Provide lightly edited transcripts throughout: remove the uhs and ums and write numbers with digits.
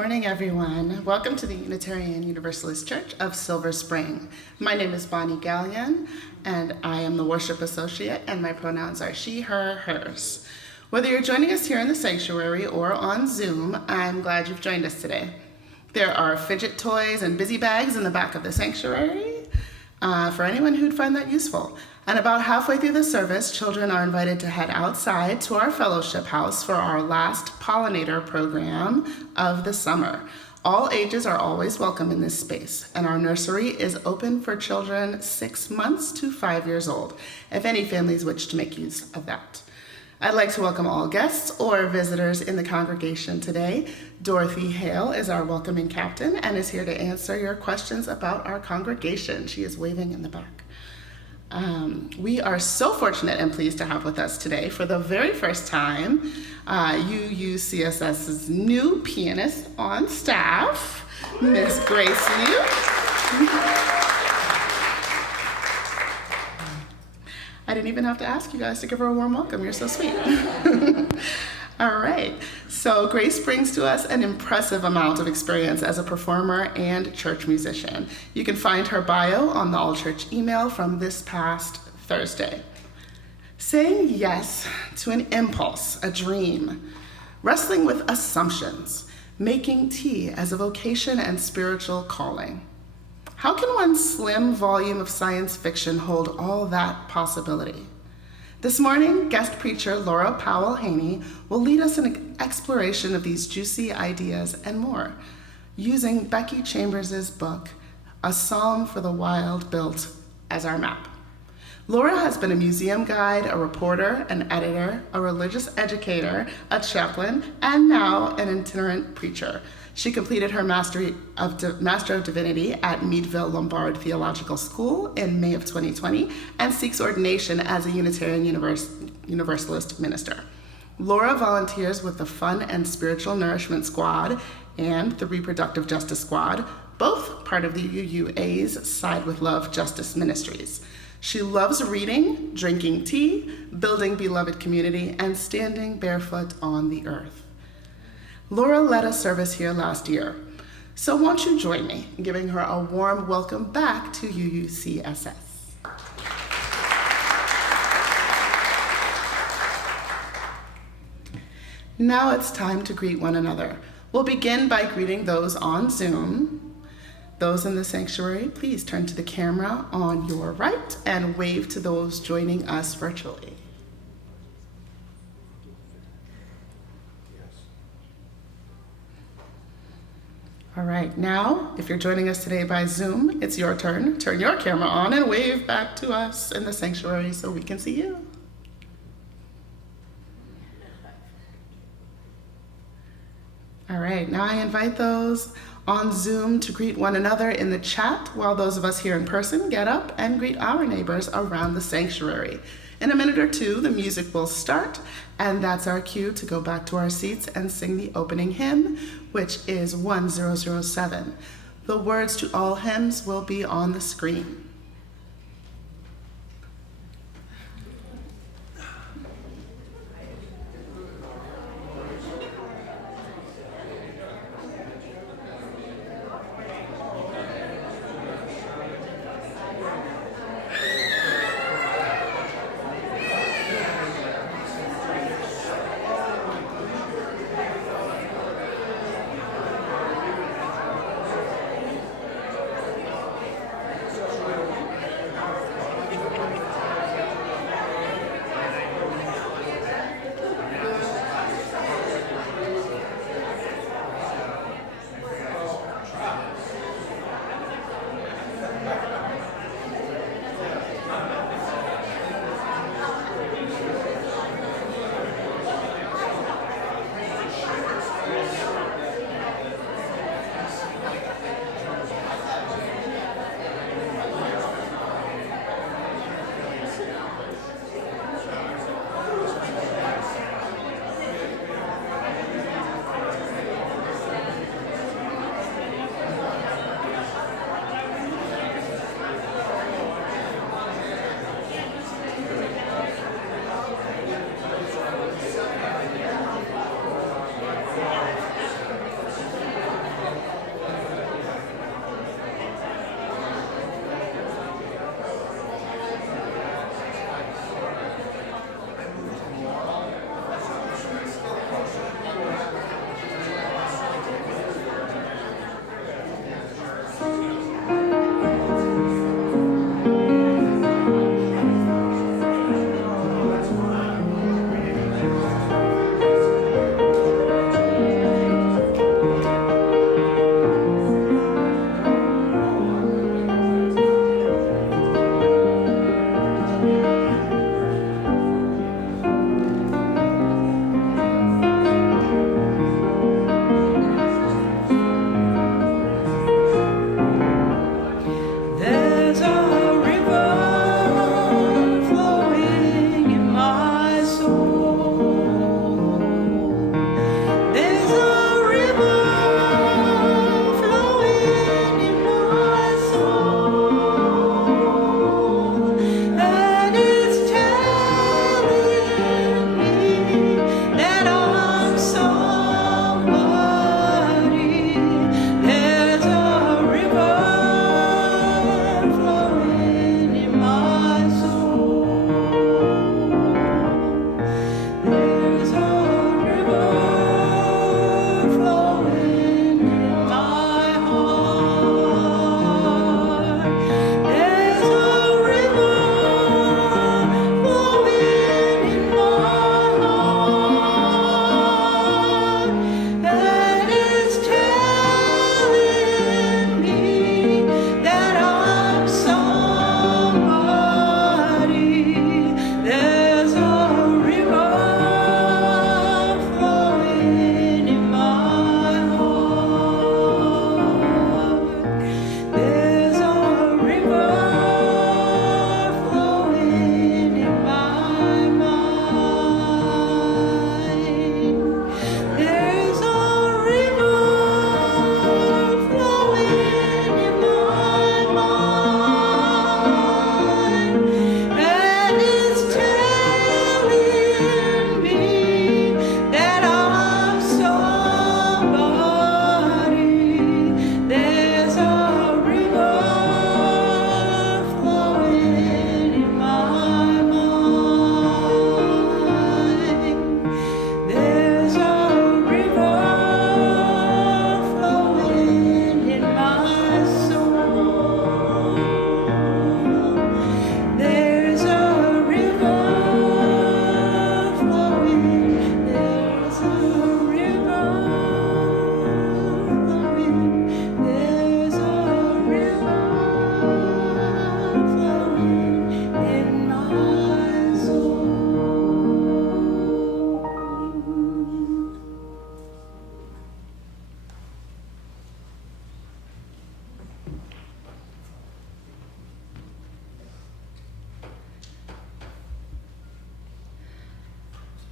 morning, everyone. Welcome to the Unitarian Universalist Church of Silver Spring. My name is Bonnie Gallion, and I am the worship associate, and my pronouns are she, her, hers. Whether you're joining us here in the sanctuary or on Zoom, I'm glad you've joined us today. There are fidget toys and busy bags in the back of the sanctuary for anyone who'd find that useful. And about halfway through the service, children are invited to head outside to our fellowship house for our last pollinator program of the summer. All ages are always welcome in this space, and our nursery is open for children 6 months to 5 years old, if any families wish to make use of that. I'd like to welcome all guests or visitors in the congregation today. Dorothy Hale is our welcoming captain and is here to answer your questions about our congregation. She is waving in the back. We are so fortunate and pleased to have with us today, for the very first time, UUCSS's new pianist on staff, Miss Grace Liu. I didn't even have to ask you guys to give her a warm welcome. You're so sweet. All right, so Grace brings to us an impressive amount of experience as a performer and church musician. You can find her bio on the All Church email from this past Thursday. Saying yes to an impulse, a dream, wrestling with assumptions, making tea as a vocation and spiritual calling. How can one slim volume of science fiction hold all that possibility? This morning, guest preacher Lora Powell-Haney will lead us in an exploration of these juicy ideas and more, using Becky Chambers' book, A Psalm for the Wild Built, as our map. Lora has been a museum guide, a reporter, an editor, a religious educator, a chaplain, and now an itinerant preacher. She completed her Master of Divinity at Meadville Lombard Theological School in May of 2020 and seeks ordination as a Unitarian Universalist minister. Lora volunteers with the Fun and Spiritual Nourishment Squad and the Reproductive Justice Squad, both part of the UUA's Side with Love Justice Ministries. She loves reading, drinking tea, building beloved community, and standing barefoot on the earth. Lora led a service here last year, so won't you join me in giving her a warm welcome back to UUCSS. Now it's time to greet one another. We'll begin by greeting those on Zoom. Those in the sanctuary, please turn to the camera on your right and wave to those joining us virtually. All right, now, if you're joining us today by Zoom, it's your turn. Turn your camera on and wave back to us in the sanctuary so we can see you. All right, now I invite those on Zoom to greet one another in the chat while those of us here in person get up and greet our neighbors around the sanctuary. In a minute or two, the music will start, and that's our cue to go back to our seats and sing the opening hymn, which is 1007. The words to all hymns will be on the screen.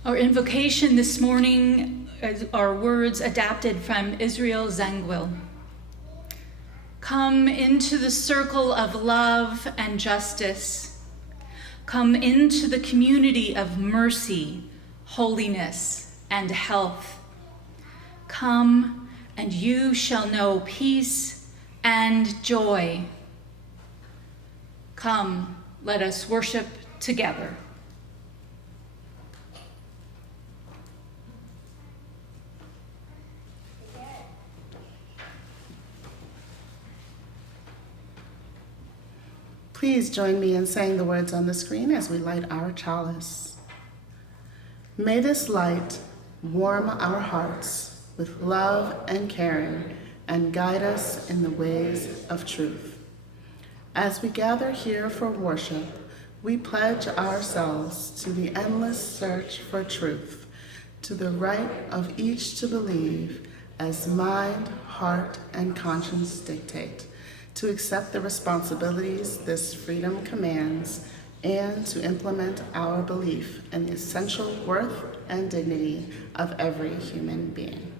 Our invocation this morning are words adapted from Israel Zangwill. Come into the circle of love and justice. Come into the community of mercy, holiness, and health. Come, and you shall know peace and joy. Come, let us worship together. Please join me in saying the words on the screen as we light our chalice. May this light warm our hearts with love and caring and guide us in the ways of truth. As we gather here for worship, we pledge ourselves to the endless search for truth, to the right of each to believe as mind, heart, and conscience dictate, to accept the responsibilities this freedom commands, and to implement our belief in the essential worth and dignity of every human being.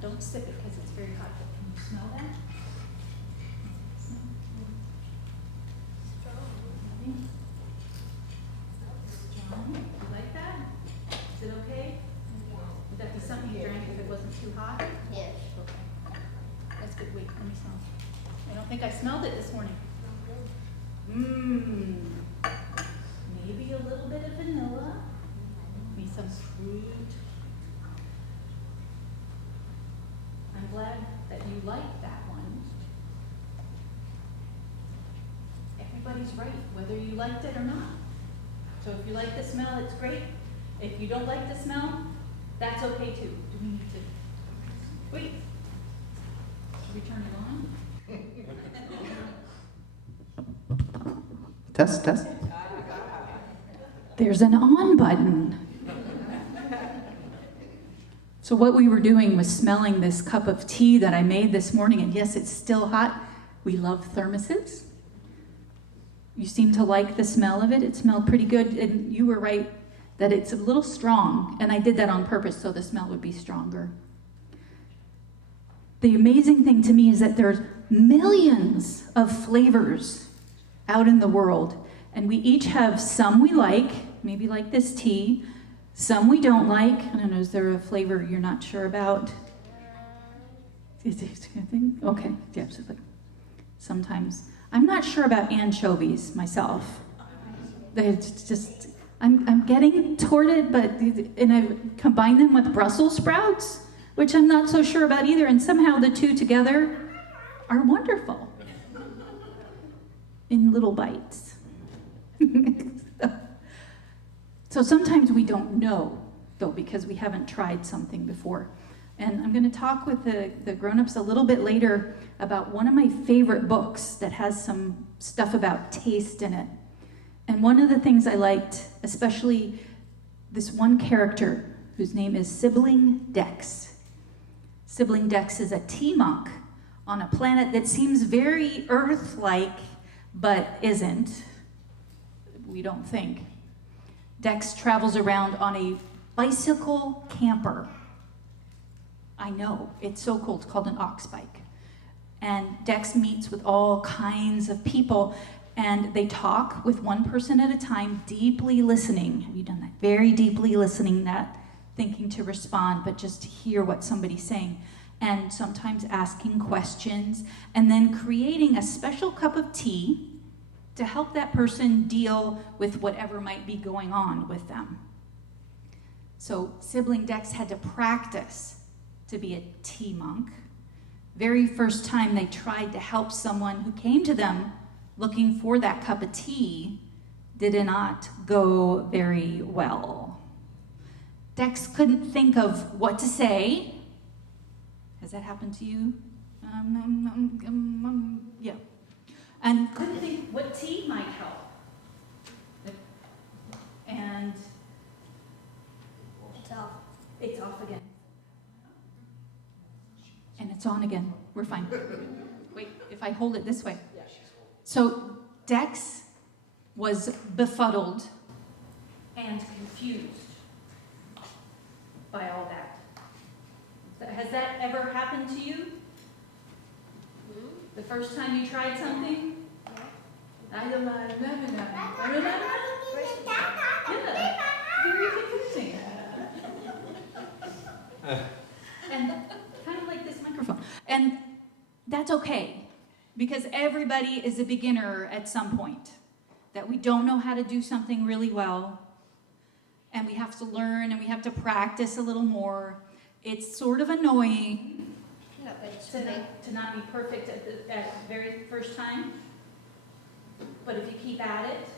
Don't sip it because it's very hot, but can you smell that? Strong. You like that? Is it okay? Would that be something you drank if it wasn't too hot? Yes. Okay. That's good. Wait, let me smell. I don't think I smelled it this morning. Maybe a little bit of vanilla. Maybe some fruit. I'm glad that you like that one. Everybody's right, whether you liked it or not. So if you like the smell, it's great. If you don't like the smell, that's okay too. Do we need to wait? Should we turn it on? Test. There's an on button. So what we were doing was smelling this cup of tea that I made this morning, and yes, it's still hot. We love thermoses. You seem to like the smell of it. It smelled pretty good, and you were right that it's a little strong, and I did that on purpose so the smell would be stronger. The amazing thing to me is that there's millions of flavors out in the world, and we each have some we like, maybe like this tea, some we don't like. I don't know, is there a flavor you're not sure about? Is it a thing? Okay, yeah, absolutely. Sometimes. I'm not sure about anchovies myself. It's just, I'm getting toward it, and I've combined them with Brussels sprouts, which I'm not so sure about either, and somehow the two together are wonderful in little bites. So sometimes we don't know, though, because we haven't tried something before. And I'm going to talk with the grown-ups a little bit later about one of my favorite books that has some stuff about taste in it. And one of the things I liked, especially this one character whose name is Sibling Dex. Sibling Dex is a tea monk on a planet that seems very Earth-like, but isn't. We don't think. Dex travels around on a bicycle camper. I know, it's so cool, it's called an ox bike. And Dex meets with all kinds of people, and they talk with one person at a time, deeply listening. Have you done that? Very deeply listening, not thinking to respond, but just to hear what somebody's saying. And sometimes asking questions, and then creating a special cup of tea to help that person deal with whatever might be going on with them. So Sibling Dex had to practice to be a tea monk. Very first time they tried to help someone who came to them looking for that cup of tea did not go very well. Dex couldn't think of what to say. Has that happened to you? Yeah. And couldn't think what tea might help. And It's off. it's off again. And it's on again. We're fine. Wait, if I hold it this way. So Dex was befuddled and confused by all that. Has that ever happened to you? The first time you tried something? I don't know. I remember. Yeah, very confusing. And kind of like this microphone. And that's okay, because everybody is a beginner at some point. That we don't know how to do something really well, and we have to learn and we have to practice a little more. It's sort of annoying No, but it's to not be perfect at the very first time. But if you keep at it,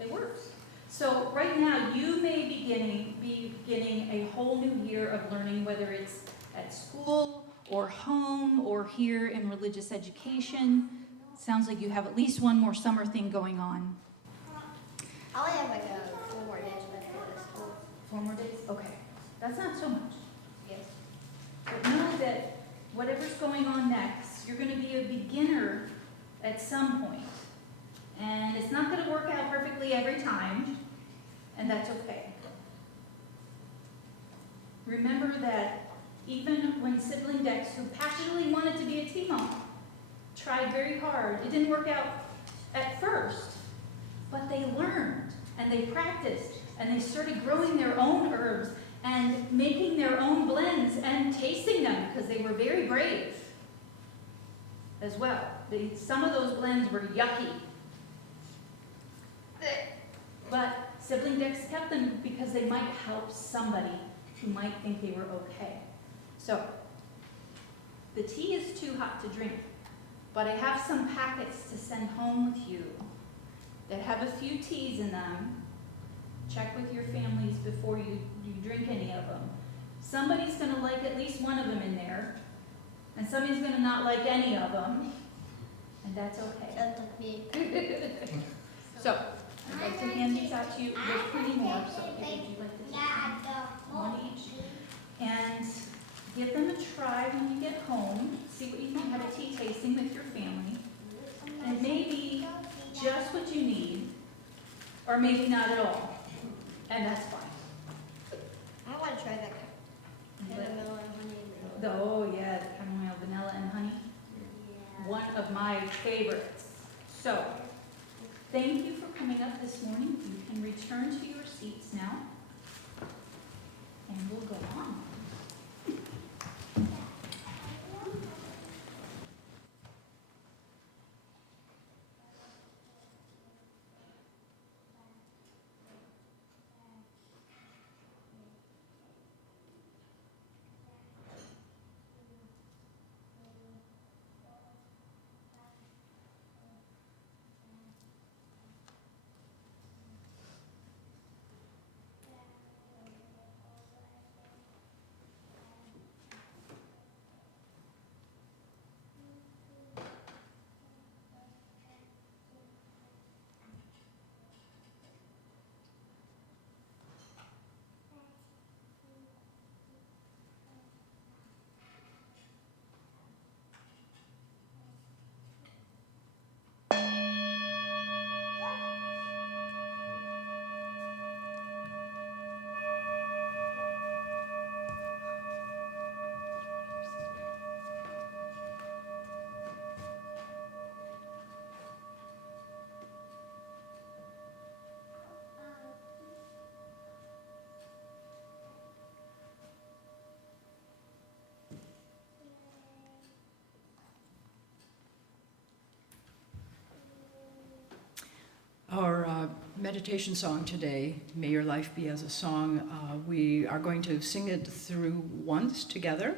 it works. So right now, you may be beginning a whole new year of learning, whether it's at school or home or here in religious education. Sounds like you have at least one more summer thing going on. I only have like 4 more days left for this school. 4 more days? Okay. That's not so much. Yes. But know that whatever's going on next, you're going to be a beginner at some point. And it's not going to work out perfectly every time, and that's okay. Remember that even when Sibling Dex, who passionately wanted to be a tea monk, tried very hard, it didn't work out at first, but they learned, and they practiced, and they started growing their own herbs, and making their own blends, and tasting them, because they were very brave as well. Some of those blends were yucky. But Sibling Dex kept them because they might help somebody who might think they were okay. So, the tea is too hot to drink, but I have some packets to send home with you that have a few teas in them. Check with your families before you drink any of them. Somebody's going to like at least one of them in there, and somebody's going to not like any of them, and that's okay. That's like me. So, I'd like to hand these out to you. There's plenty more, so would you like to take one each? And give them a try when you get home. See what you think. Have a tea tasting with your family. And maybe just what you need, or maybe not at all. And that's fine. I want to try that caramel and honey. Oh yeah, the chamomile, vanilla, and honey. Yeah. favorites. So, thank you for coming up this morning. You can return to your seats now. And we'll go on. Our meditation song today, May Your Life Be as a Song, we are going to sing it through once together,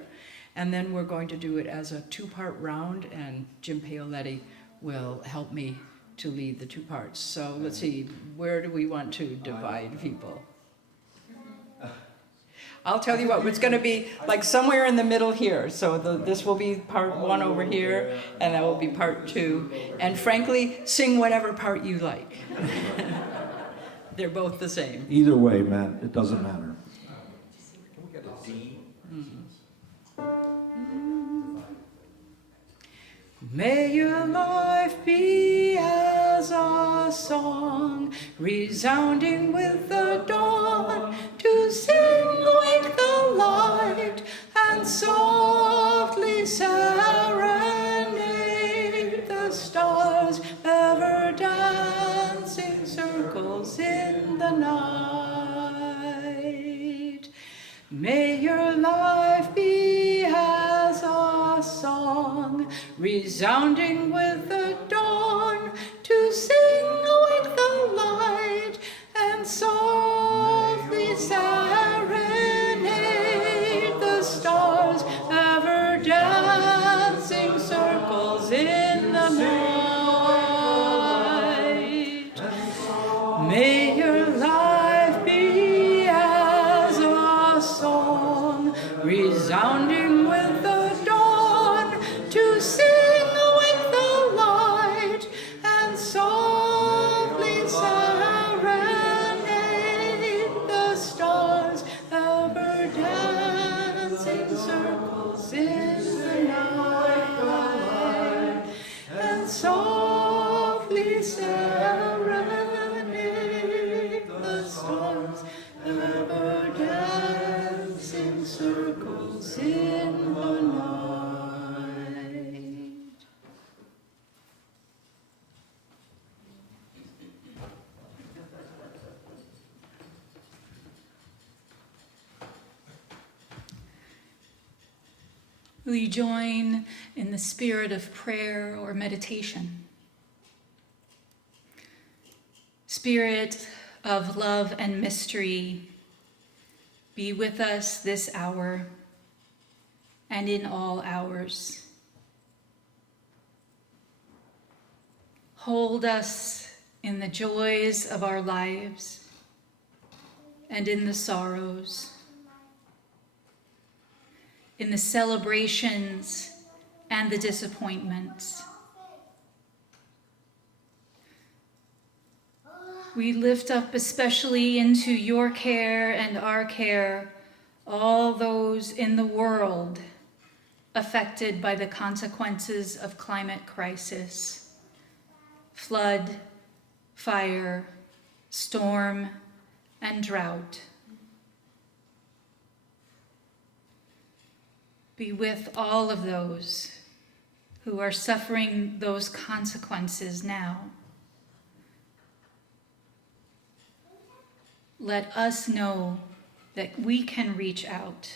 and then we're going to do it as a two-part round, and Jim Paoletti will help me to lead the two parts. So let's see, where do we want to divide people? I'll tell you what, it's going to be like somewhere in the middle here. So this will be part one over here, and that will be part two. And frankly, sing whatever part you like. They're both the same. Either way, Matt, it doesn't matter. Can we get a D? May your life be as a song, resounding with the dawn, to sing awake the light and softly serenade the stars, ever dancing circles in the night. May your life be as a song, resounding with the dawn, to sing awake the light and softly serenade the stars, ever dancing circles in the night. May your life be as a song, resounding with the dawn, to sing awake the light and softly serenade the stars, ever dancing circles in the night, and softly serenade the stars, ever dancing circles in the night. Will you join in the spirit of prayer or meditation? Spirit of love and mystery, be with us this hour and in all hours. Hold us in the joys of our lives and in the sorrows, in the celebrations and the disappointments. We lift up especially into your care and our care all those in the world affected by the consequences of climate crisis, flood, fire, storm, and drought. Be with all of those who are suffering those consequences now. Let us know that we can reach out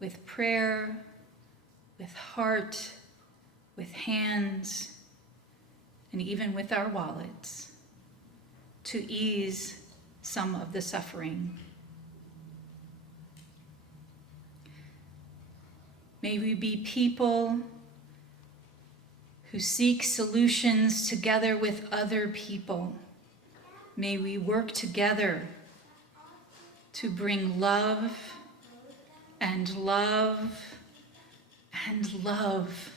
with prayer, with heart, with hands, and even with our wallets to ease some of the suffering. May we be people who seek solutions together with other people. May we work together to bring love and love and love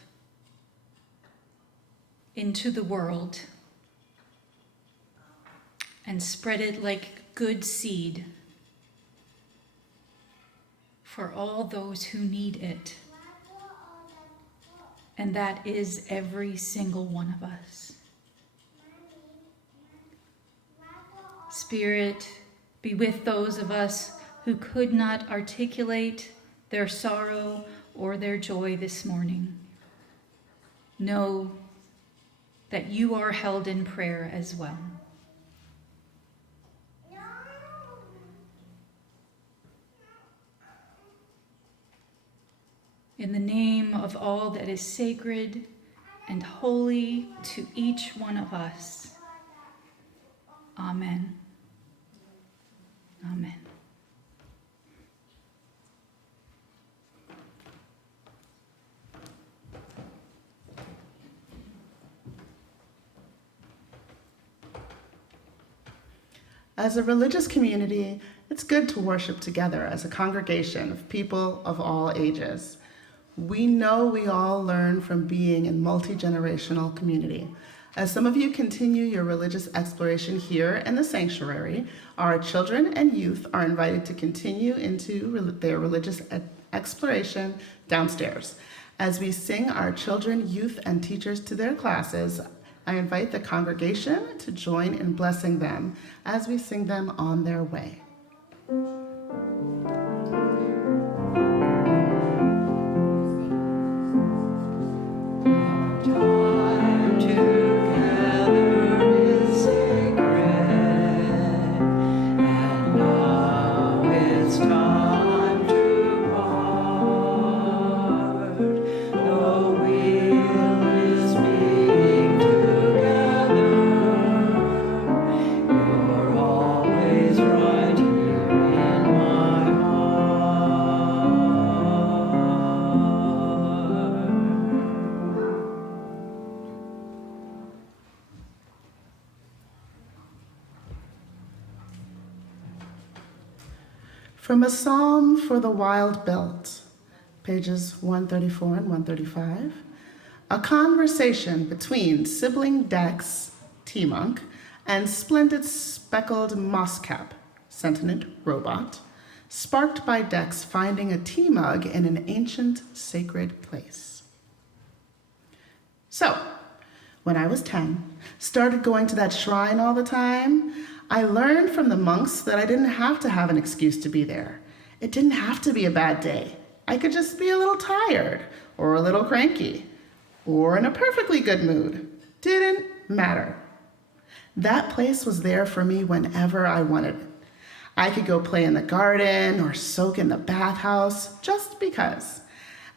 into the world and spread it like good seed for all those who need it. And that is every single one of us. Spirit, be with those of us who could not articulate their sorrow or their joy this morning. Know that you are held in prayer as well. In the name of all that is sacred and holy to each one of us. Amen. Amen. As a religious community, it's good to worship together as a congregation of people of all ages. We know we all learn from being in multi-generational community. As some of you continue your religious exploration here in the sanctuary, our children and youth are invited to continue into their religious exploration downstairs. As we sing our children, youth, and teachers to their classes, I invite the congregation to join in blessing them as we sing them on their way. From a Psalm for the Wild Belt, pages 134 and 135, a conversation between sibling Dex, T-Monk, and splendid speckled mosscap, sentient robot, sparked by Dex finding a tea mug in an ancient sacred place. So, when I was 10, started going to that shrine all the time, I learned from the monks that I didn't have to have an excuse to be there. It didn't have to be a bad day. I could just be a little tired, or a little cranky, or in a perfectly good mood. Didn't matter. That place was there for me whenever I wanted it. I could go play in the garden or soak in the bathhouse just because.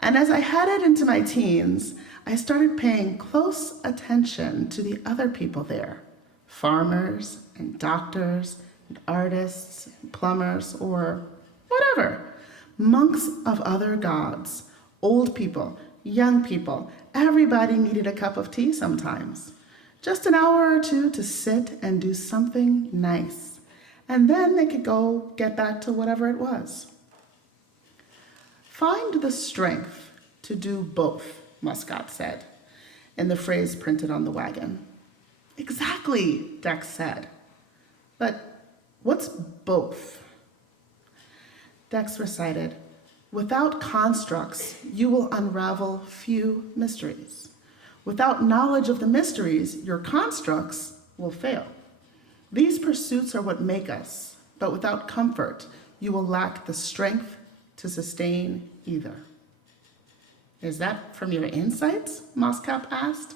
And as I headed into my teens, I started paying close attention to the other people there. Farmers and doctors and artists and plumbers or whatever. Monks of other gods, old people, young people, everybody needed a cup of tea sometimes. Just an hour or two to sit and do something nice. And then they could go get back to whatever it was. Find the strength to do both, Muscat said, in the phrase printed on the wagon. Exactly, Dex said. But what's both? Dex recited, without constructs, you will unravel few mysteries. Without knowledge of the mysteries, your constructs will fail. These pursuits are what make us, but without comfort, you will lack the strength to sustain either. Is that from your insights? Moscap asked.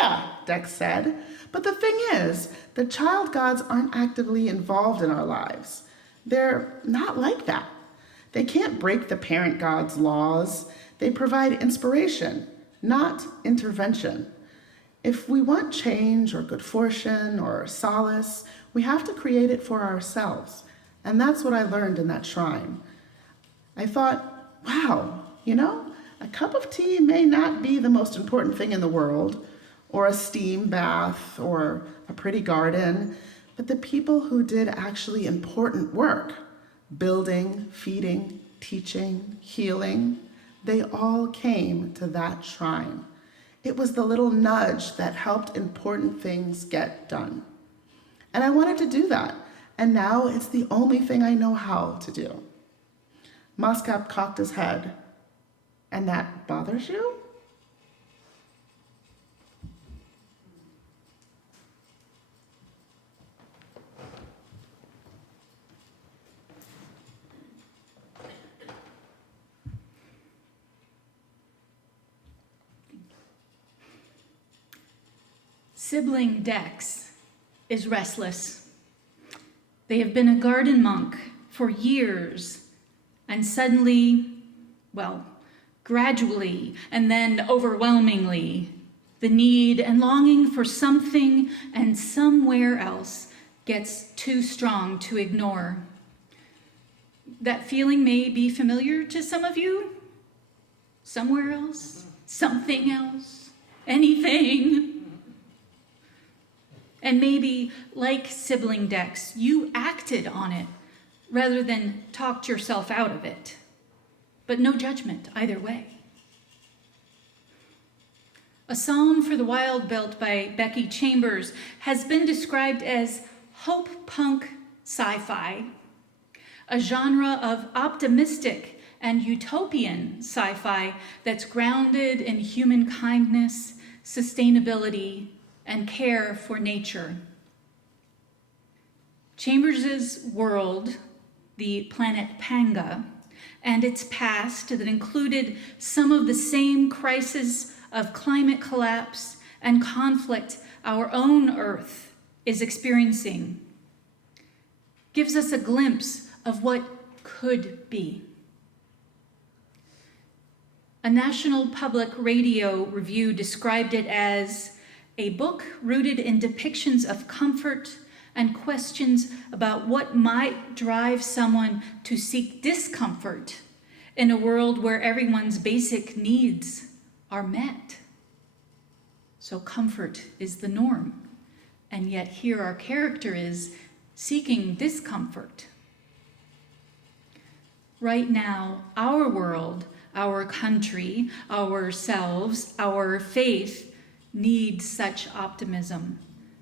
Yeah, Dex said. But the thing is, the child gods aren't actively involved in our lives. They're not like that. They can't break the parent god's laws. They provide inspiration, not intervention. If we want change or good fortune or solace, we have to create it for ourselves. And that's what I learned in that shrine. I thought, wow, a cup of tea may not be the most important thing in the world, or a steam bath, or a pretty garden, but the people who did actually important work, building, feeding, teaching, healing, they all came to that shrine. It was the little nudge that helped important things get done. And I wanted to do that, and now it's the only thing I know how to do. Moscap cocked his head. And that bothers you? Sibling Dex is restless. They have been a garden monk for years, and suddenly, gradually and then overwhelmingly, the need and longing for something and somewhere else gets too strong to ignore. That feeling may be familiar to some of you. Somewhere else, something else, anything. And maybe, like sibling Dex, you acted on it rather than talked yourself out of it. But no judgment either way. A Psalm for the Wild Belt by Becky Chambers has been described as hope punk sci-fi, a genre of optimistic and utopian sci-fi that's grounded in human kindness, sustainability, and care for nature. Chambers' world, the planet Panga, and its past that included some of the same crises of climate collapse and conflict our own Earth is experiencing, gives us a glimpse of what could be. A National Public Radio review described it as a book rooted in depictions of comfort and questions about what might drive someone to seek discomfort in a world where everyone's basic needs are met. So comfort is the norm, and yet here our character is seeking discomfort. Right now, our world, our country, ourselves, our faith need such optimism,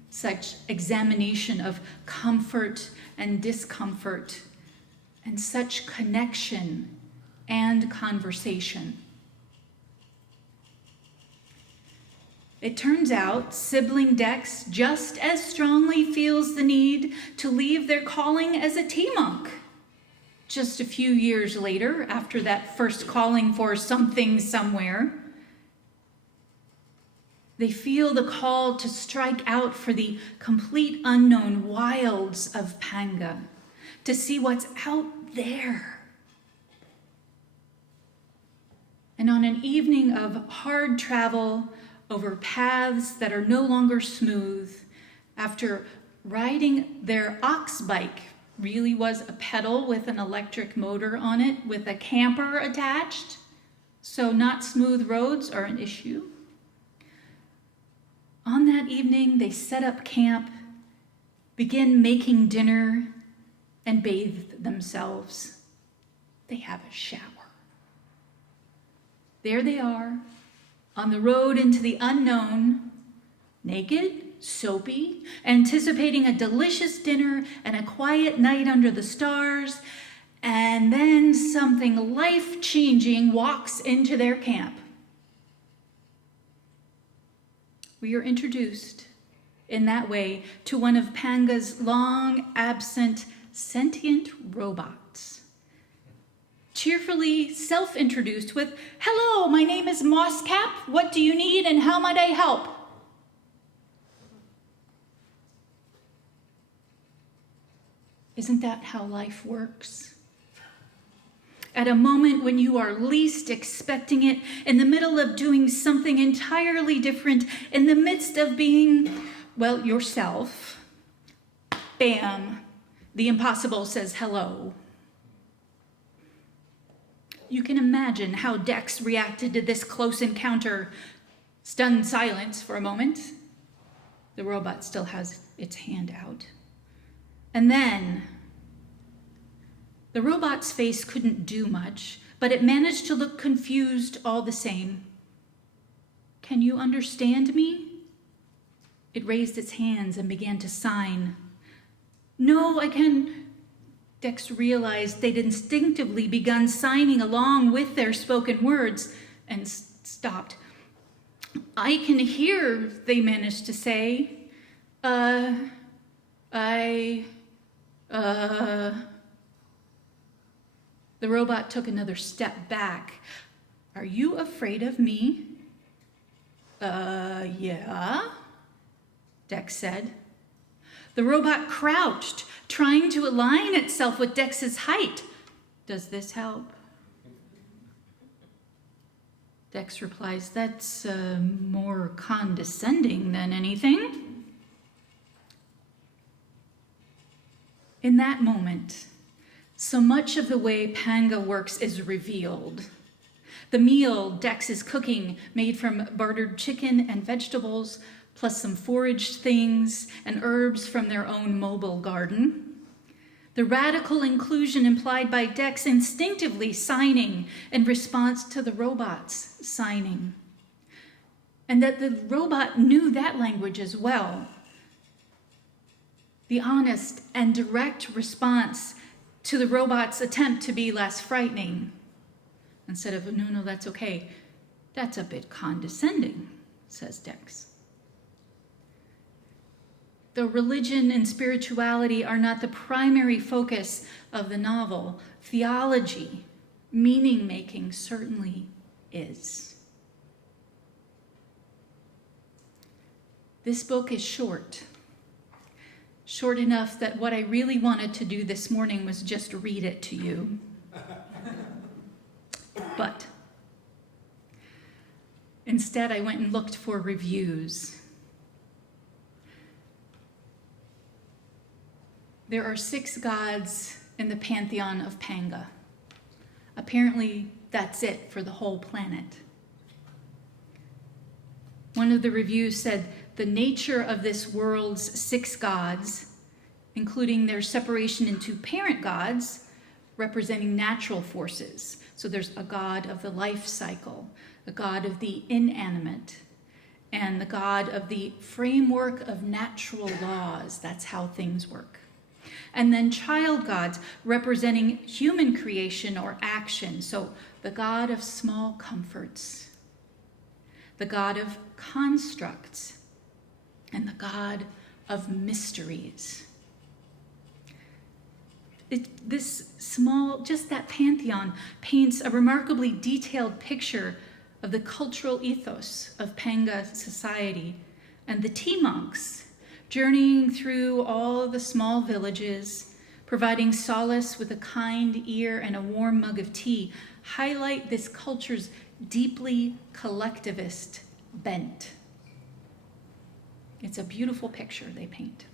such examination of comfort and discomfort, and such connection and conversation. It turns out sibling Dex just as strongly feels the need to leave their calling as a tea monk. Just a few years later, after that first calling for something somewhere, they feel the call to strike out for the complete unknown wilds of Panga, to see what's out there. And on an evening of hard travel over paths that are no longer smooth, after riding their ox bike, really was a pedal with an electric motor on it with a camper attached, so not smooth roads are an issue. On that evening, they set up camp, begin making dinner, and bathe themselves. They have a shower. There they are, on the road into the unknown, naked, soapy, anticipating a delicious dinner and a quiet night under the stars, and then something life-changing walks into their camp. We are introduced in that way to one of Panga's long-absent sentient robots. cheerfully self-introduced with, "Hello, my name is Mosscap. What do you need and how might I help?" Isn't that how life works? At a moment when you are least expecting it, in the middle of doing something entirely different, in the midst of being, well, yourself, bam, the impossible says hello. You can imagine how Dex reacted to this close encounter. Stunned silence for a moment. The robot still has its hand out. And then, the robot's face couldn't do much, but it managed to look confused all the same. "Can you understand me?" It raised its hands and began to sign. "No, I can..." Dex realized they'd instinctively begun signing along with their spoken words and stopped. "I can hear," they managed to say. The robot took another step back. "Are you afraid of me?" Yeah," Dex said. The robot crouched, trying to align itself with Dex's height. "Does this help?" Dex replies, "That's more condescending than anything." In that moment, so much of the way Panga works is revealed. The meal Dex is cooking, made from bartered chicken and vegetables, plus some foraged things and herbs from their own mobile garden. The radical inclusion implied by Dex instinctively signing in response to the robot's signing. And that the robot knew that language as well. The honest and direct response to the robot's attempt to be less frightening. Instead of, no, that's okay. "That's a bit condescending," says Dex. Though religion and spirituality are not the primary focus of the novel, theology, meaning-making certainly is. This book is short. Short enough that what I really wanted to do this morning was just read it to you. But instead, I went and looked for reviews. There are 6 gods in the pantheon of Panga. Apparently, that's it for the whole planet. One of the reviews said, "The nature of this world's 6 gods, including their separation into parent gods, representing natural forces." So there's a god of the life cycle, a god of the inanimate, and the god of the framework of natural laws. That's how things work. And then child gods representing human creation or action. So the god of small comforts, the god of constructs, and the god of mysteries. Just that pantheon paints a remarkably detailed picture of the cultural ethos of Panga society and the tea monks journeying through all the small villages, providing solace with a kind ear and a warm mug of tea, highlight this culture's deeply collectivist bent. It's a beautiful picture they paint.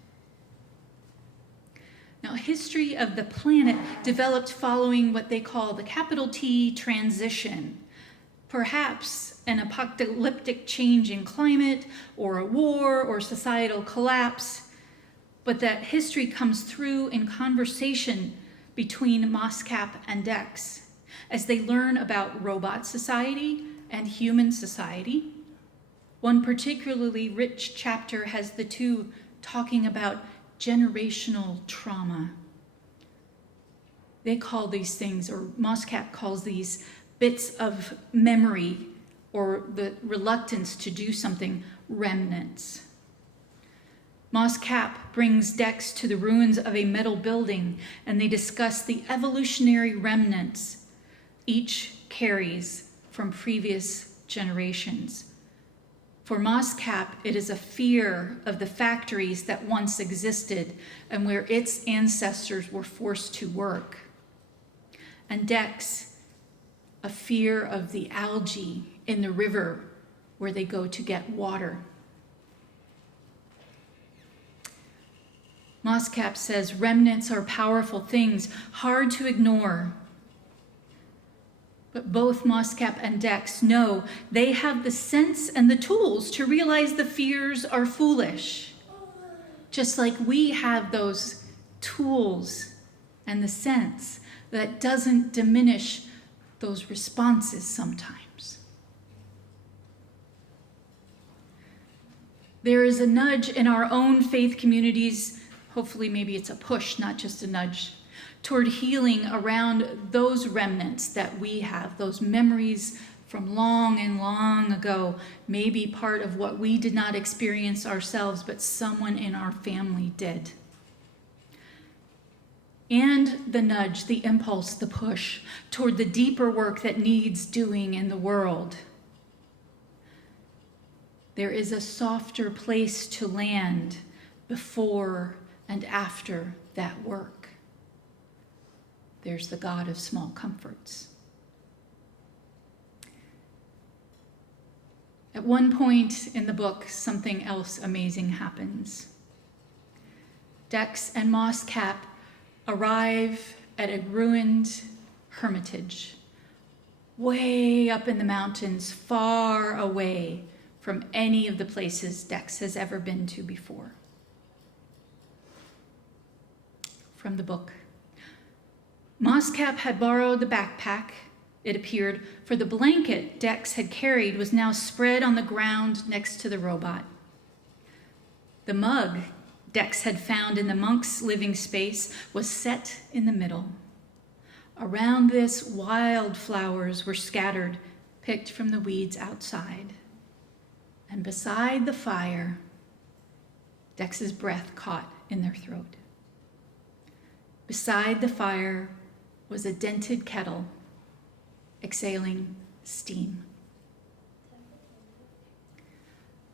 Now, history of the planet developed following what they call the capital T transition. Perhaps an apocalyptic change in climate, or a war, or societal collapse, but that history comes through in conversation between Mosscap and Dex as they learn about robot society and human society. One particularly rich chapter has the two talking about generational trauma. They call these things, or Mosscap calls these bits of memory or the reluctance to do something, remnants. Mosscap brings Dex to the ruins of a metal building, and they discuss the evolutionary remnants each carries from previous generations. For MOSCAP, it is a fear of the factories that once existed and where its ancestors were forced to work. And Dex, a fear of the algae in the river where they go to get water. MOSCAP says remnants are powerful things, hard to ignore. But both MOSCAP and Dex know they have the sense and the tools to realize the fears are foolish. Just like we have those tools and the sense that doesn't diminish those responses sometimes. There is a nudge in our own faith communities, hopefully maybe it's a push, not just a nudge, toward healing around those remnants that we have, those memories from long and long ago, maybe part of what we did not experience ourselves, but someone in our family did. And the nudge, the impulse, the push toward the deeper work that needs doing in the world. There is a softer place to land before and after that work. There's the God of small comforts. At one point in the book, something else amazing happens. Dex and MOSCAP arrive at a ruined hermitage, way up in the mountains, far away from any of the places Dex has ever been to before. From the book. MOSCAP had borrowed the backpack, it appeared, for the blanket Dex had carried was now spread on the ground next to the robot. The mug Dex had found in the monk's living space was set in the middle. Around this, wildflowers were scattered, picked from the weeds outside. And beside the fire, Dex's breath caught in their throat. Beside the fire was a dented kettle, exhaling steam.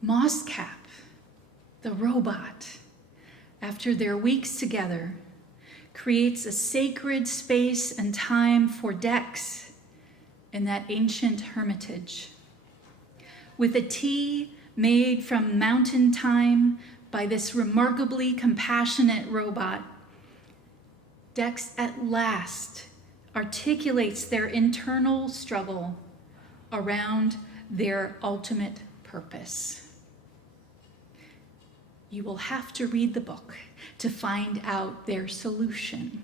MOSCAP, the robot, after their weeks together, creates a sacred space and time for Dex in that ancient hermitage. With a tea made from mountain thyme by this remarkably compassionate robot, Dex at last articulates their internal struggle around their ultimate purpose. You will have to read the book to find out their solution.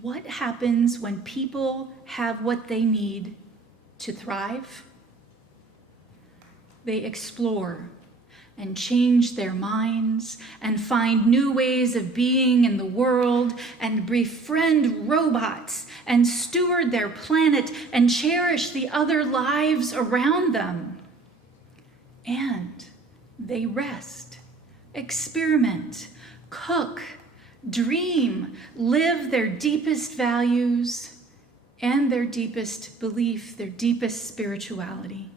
What happens when people have what they need to thrive? They explore and change their minds and find new ways of being in the world and befriend robots and steward their planet and cherish the other lives around them. And they rest, experiment, cook, dream, live their deepest values and their deepest belief, their deepest spirituality.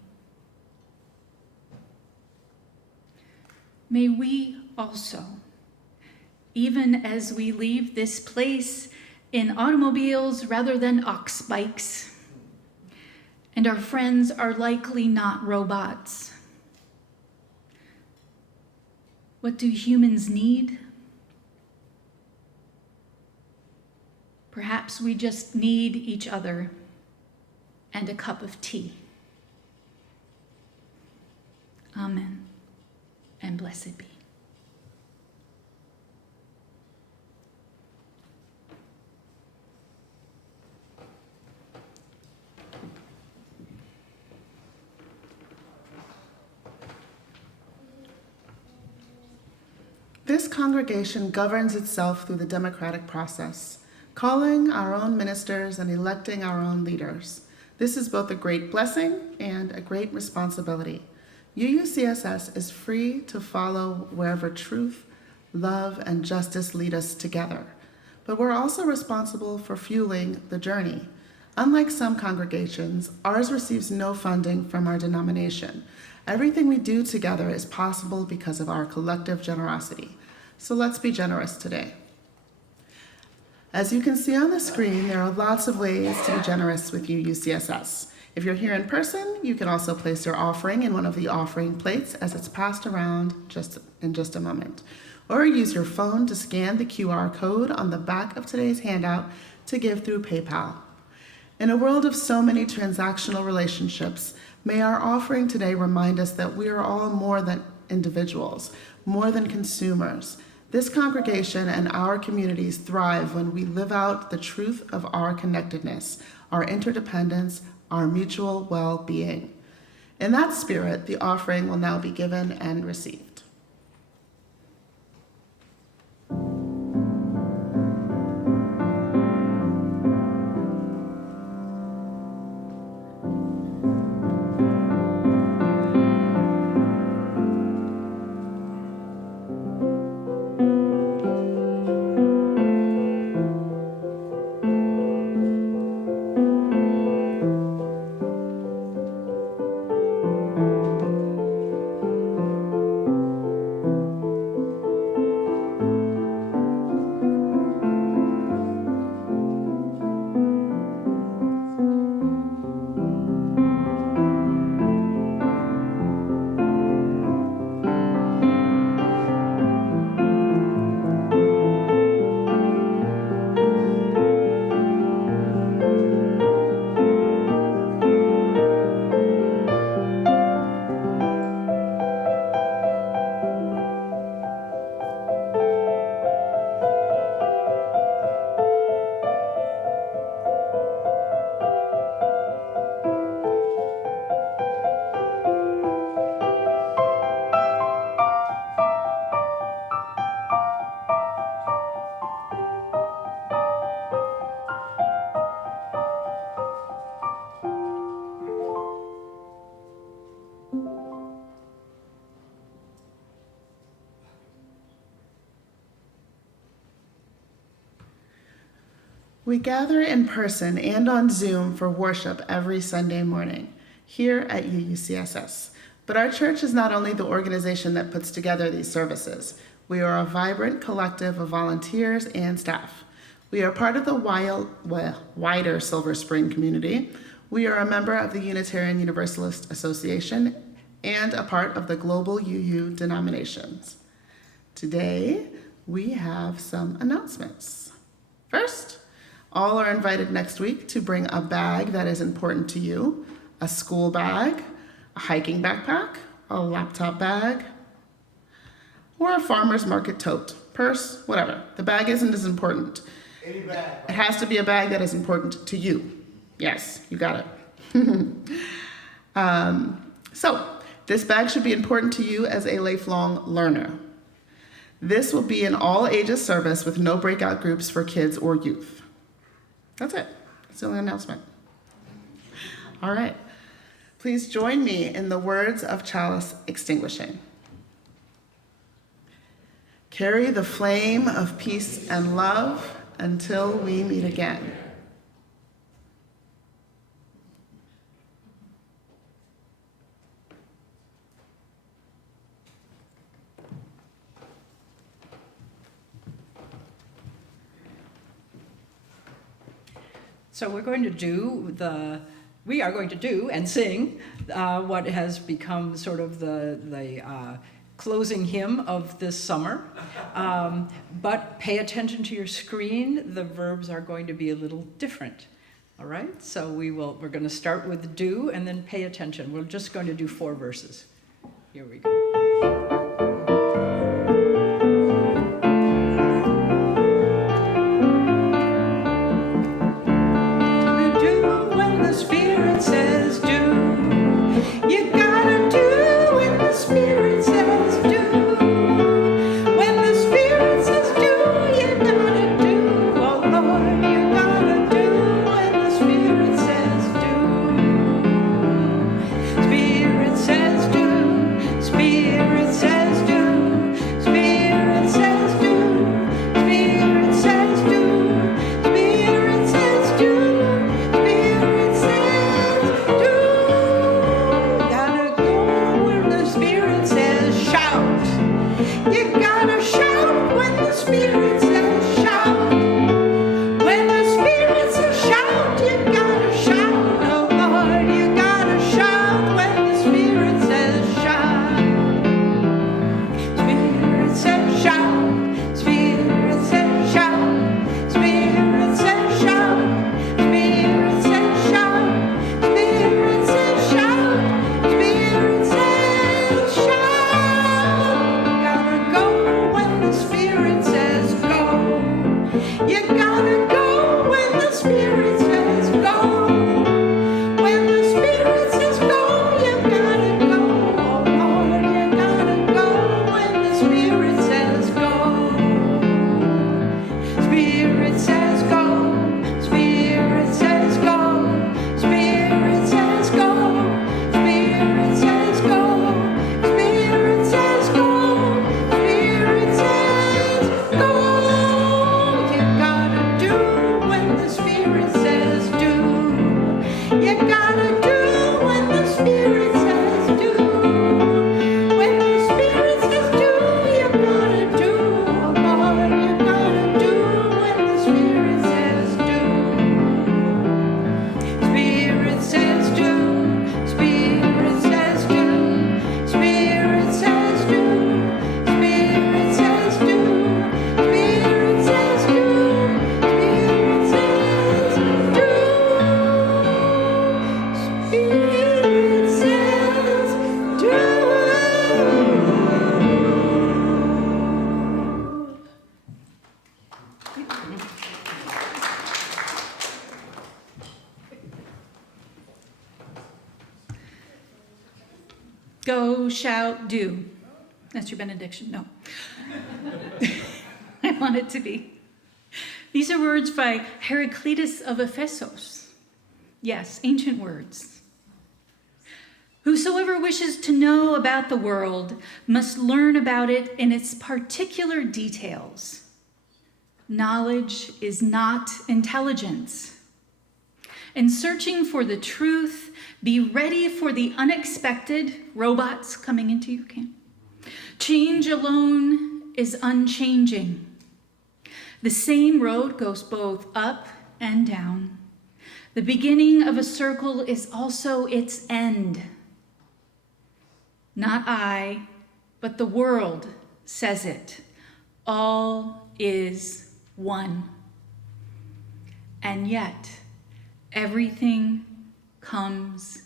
May we also, even as we leave this place in automobiles rather than ox bikes, and our friends are likely not robots. What do humans need? Perhaps we just need each other and a cup of tea. Amen. And blessed be. This congregation governs itself through the democratic process, calling our own ministers and electing our own leaders. This is both a great blessing and a great responsibility. UUCSS is free to follow wherever truth, love, and justice lead us together. but we're also responsible for fueling the journey. Unlike some congregations, ours receives no funding from our denomination. Everything we do together is possible because of our collective generosity. So let's be generous today. As you can see on the screen, there are lots of ways to be generous with UCSS. If you're here in person, you can also place your offering in one of the offering plates as it's passed around in just a moment. Or use your phone to scan the QR code on the back of today's handout to give through PayPal. In a world of so many transactional relationships, may our offering today remind us that we are all more than individuals, more than consumers. This congregation and our communities thrive when we live out the truth of our connectedness, our interdependence, our mutual well-being. In that spirit, the offering will now be given and received. We gather in person and on Zoom for worship every Sunday morning here at UCSS. But our church is not only the organization that puts together these services. We are a vibrant collective of volunteers and staff. We are part of the wider Silver Spring community. We are a member of the Unitarian Universalist Association and a part of the global UU denominations. Today, we have some announcements. First, all are invited next week to bring a bag that is important to you, a school bag, a hiking backpack, a laptop bag, or a farmer's market tote, purse, whatever. The bag isn't as important. Any bag. It has to be a bag that is important to you. Yes, you got it. So, this bag should be important to you as a lifelong learner. This will be an all ages service with no breakout groups for kids or youth. That's it. That's the only announcement. All right. Please join me in the words of chalice extinguishing. Carry the flame of peace and love until we meet again. So we are going to do and sing what has become sort of the closing hymn of this summer. But pay attention to your screen. The verbs are going to be a little different. All right? So we're going to start with do and then pay attention. We're just going to do 4 verses. Here we go. Spirit says Go, shout, do. That's your benediction. No. I want it to be. These are words by Heraclitus of Ephesus. Yes, ancient words. Whosoever wishes to know about the world must learn about it in its particular details. Knowledge is not intelligence. In searching for the truth, be ready for the unexpected, robots coming into your camp. Change alone is unchanging. The same road goes both up and down. The beginning of a circle is also its end. Not I, but the world says it. All is one. And yet, everything comes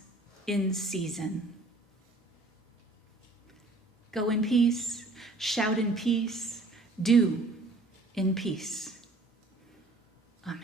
in season. Go in peace, shout in peace, do in peace. Amen.